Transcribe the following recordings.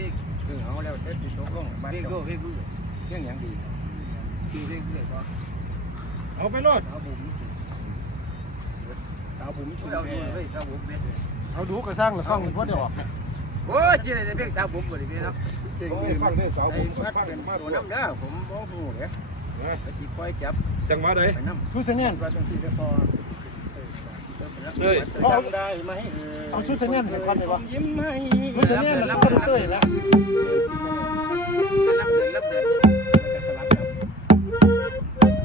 พี่คือเอาแล้วเทปที่ตกลงบ้านพี่เจ้าดูพี่ดูเรื่องอย่างดีพี่พี่พี่ก็เอาไปรอดสาวบุ๋มสาวบุ๋มช่ชุวมยเอาแพดูเลยสาวผมเนี่ยเอาดูกระสร้างกระซ่องพวกเดียวโอ้ยจีเลยจะเพียงสาวผมก่อนดิพี่เนาะโอ้ยฟังได้สาวไอ้ผมพักฟังเป็เป็นนมามาตัตัววน้ำเด้อผมบ่ฮู้เด้ไอ้สิคอยจับจังหวะใดไปน้ำชุดเสนียนว่าจังซี่ก็พอ เอ้ยจำได้ไหมเอาชุดเสนียนไปก่อนดีกว่ายิ้มให้ชุดเสนียนแล้วก็เต้ยแล้วรับเดินรับเดินแล้วก็สลับกับ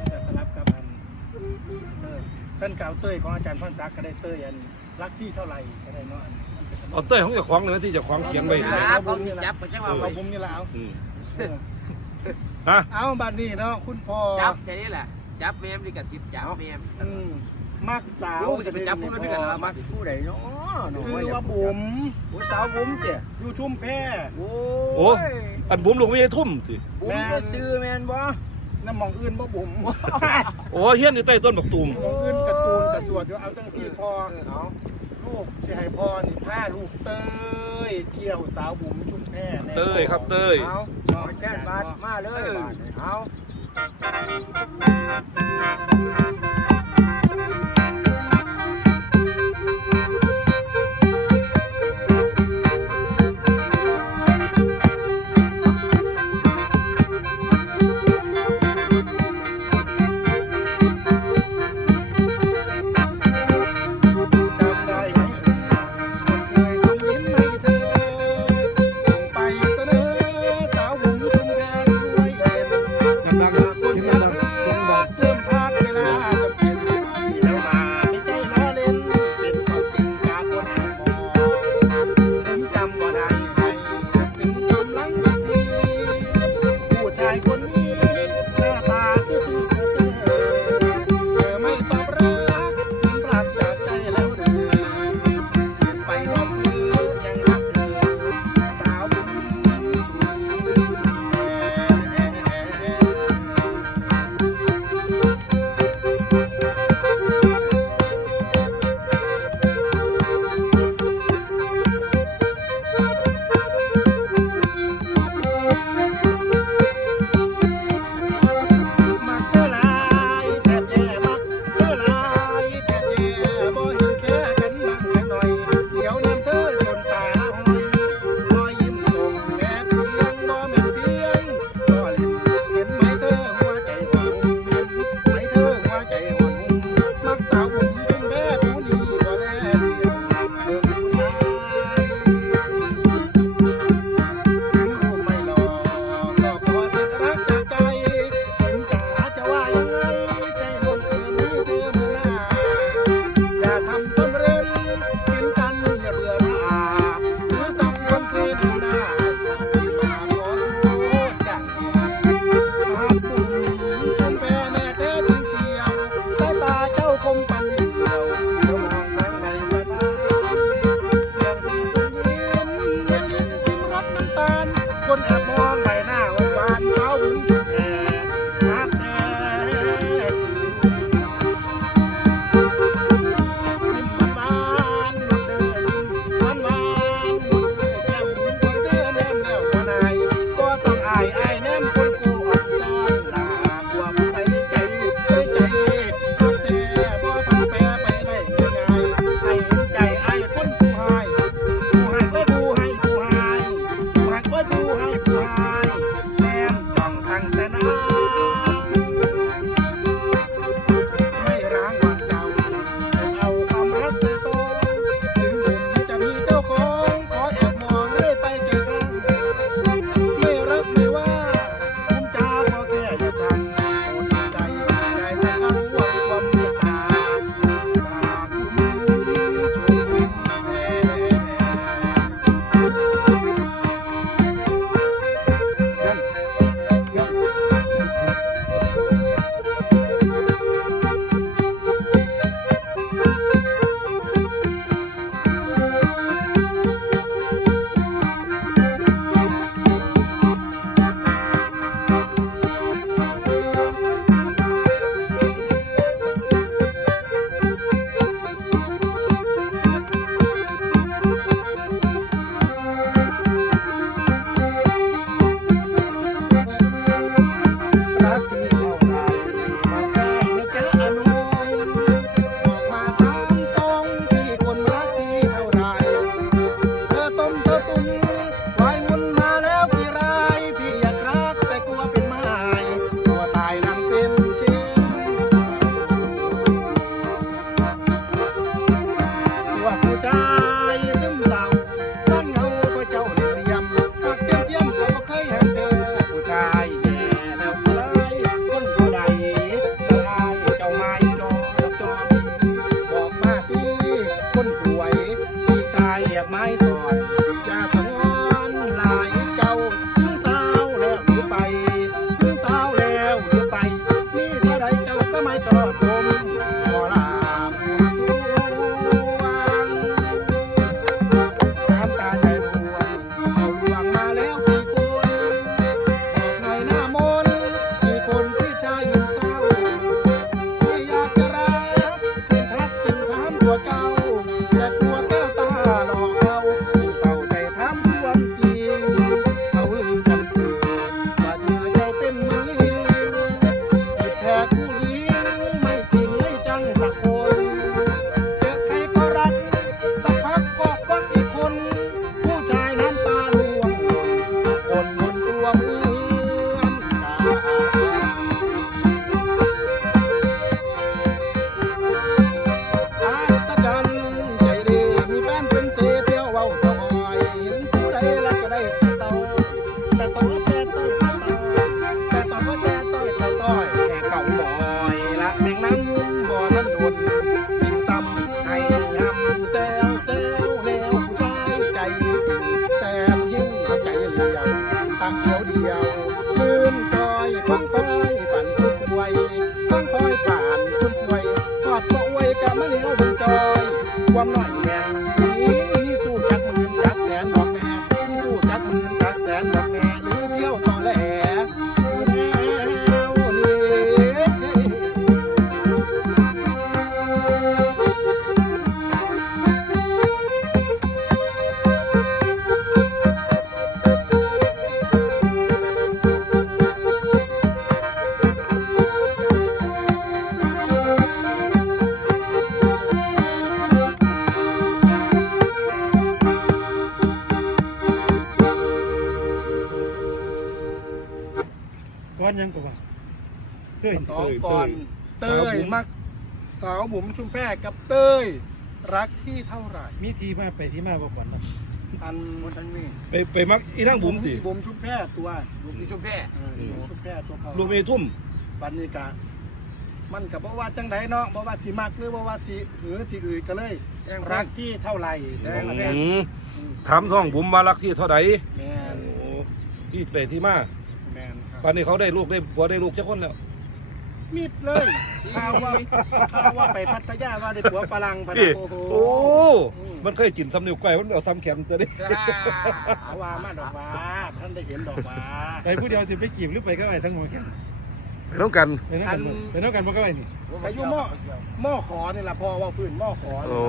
แล้วก็สลับกับอันเออเส้นเก่าเต้ยของอาจารย์พรศักดิ์ก็ได้เต้ยอันรักที่เท่าไหร่ก็ได้เนาะอันมันเป็นเอาเต้ยของเจ้าของเลยที่เจ้าของเขียนไว้ครับเขาจับก็จังว่าเอาผมนี่ละเอาอืมเออฮะเอาบัดนี้เนาะคุณพ่อจับแค่นี้แหละจับแม่มดีกับสิบจับแม่มอื มมักสาวโอ้จะไปจับมือด้วยกันเหรอมักผู้ใดเนาะคือว่าบุ๋มผู้สาวบุ๋มเจ้อยู่ชุ่มแพโอ้โอ้อันบุ๋มลงไม่ได้ทุ่มสิบุ๋มจะซื้อแม่นบ่น้ำหมองอื่นบ่บุ๋มโอ้เฮียนอยู่ใต้ต้นบักตูมหมองอื่นกระตูนกระสวดอยู่เอาตั้งสี่พ่อเอาลูกสิให้พ่อนี่ผ้าลูกเต้ยเกี่ยวสาวบุ๋มชุ่มแพแน่เต้ยครับเต้ยเอาเอาแก้บาดมาเลยบาดนี่เอา เหยียบไม้สอด ก้อนยังกว่าเฮ้ยสองก่อนเต้ยมักสาวบุ๋มชุมแพกับเต้ยรักที่เท่าไหร่ มีทีมาไปที่มาบ่ก่อนเนาะอันบ่ทันมีไปไปมักอีนั่งบุ๋มติบุ๋มชุมแพตัวลูกมีชุมแพร่เออบุ๋มชุมแพตัวเขาลูกมีทุ่มปันนี้กะมันกับบ่ว่าจังไดเนาะบ่ว่าสิมักหรือบ่ว่าสิหือสิอื่นก็เลย รักที่เท่าไหร่แดงแดงอืมถามท้องบุ๋มมารักที่เท่าใดแมนโอ้ที่ไปที่มาแมนครับ ป่านนี้เขาได้ลูกได้ผัวได้ลูกจักคนแล้ว มิดเลยข่าวว่าข่าวว่าไปพัทยาว่าได้ผัวฝรั่งพะนี่นะโอ้โหโอ้ มันเคยกินซ้ำนิ้วไก่มันเอาซ้ำแขนตัวนี้หาว่ามาดอกว่าท่านได้เห็นดอกว่าไปผู้เดียวจะไปจีบหรือไปก็ไปสังหัวแค่ไปต้องกัน ไปน้องกันบ่ไปน้องกันบ่ก็ไปนี่อายุหม้อหม้อขอนี่แหละพอว่าพื้นหม้อขอนี่โอ้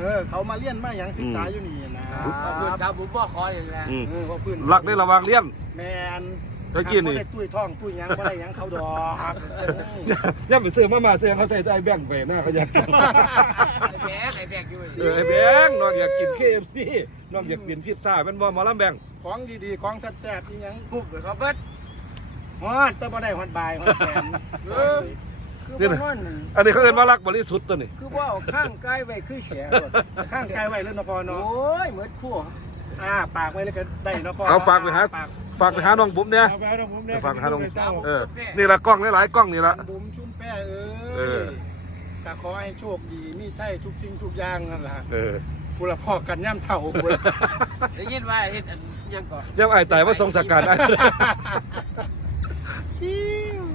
เออเขามาเลี้ยนมาอย่างศึกษาอยู่นี่นะขอบคุณสาวบุ๋มบ่อคอนี่แหละอืม เออว่าพื้นรักได้ระวังเลี้ยน แมน ตะกี้นี่ บ่ได้ตุ้ยท้องตุ้ยหยังบ่ได้หยังเขาดอกย่าไปซื้อมามาซื้อเขาใส่ใจแบ่งไปหน้าเขาอยากกินไอ้แบกไอ้แบกอยู่เออไอ้แบงน้องอยากกินเคฟซีน้องอยากกินพิซซ่าเป็นบ่หมอลำแบงของดีๆของแซ่บๆอีหยังปุ๊บไปเขาเบิดฮอดแต่บ่ได้ฮอดบายฮอดแขนเออคือบ่นอนอันนี้เขาเอิ้นว่ารักบริสุทธิ์ตัวนี้คือบ่เอาข้างกายไว้คือแฉรถข้างกายไว้แล้วเนาะพอโอเนาะ้ยเหมือนขั้ว อ่าปากไว้แล้วก็ได้เนาะพอเอาฝากไปหาปากฝากไปหาน้องบุ๋มเนี่ย เอาไปเอาน้องผมเนี่ยฝากหาน้อง เจ้าเออ นี่ละกล้องหลายๆกล้องนี่ละ บุ๋มชุ่มแป้เอ้เอยอก็ขอให้โชคดีมีใช่ทุกสิ่งทุกอย่างนั่นล่ะเออผู้ละพอกันย่ำเท่าเว้ยได้ยินว่าเฮ็ดอันยังก่อนยังไอ้ตายว่าทรงสกัดไอ้ อิ๊ว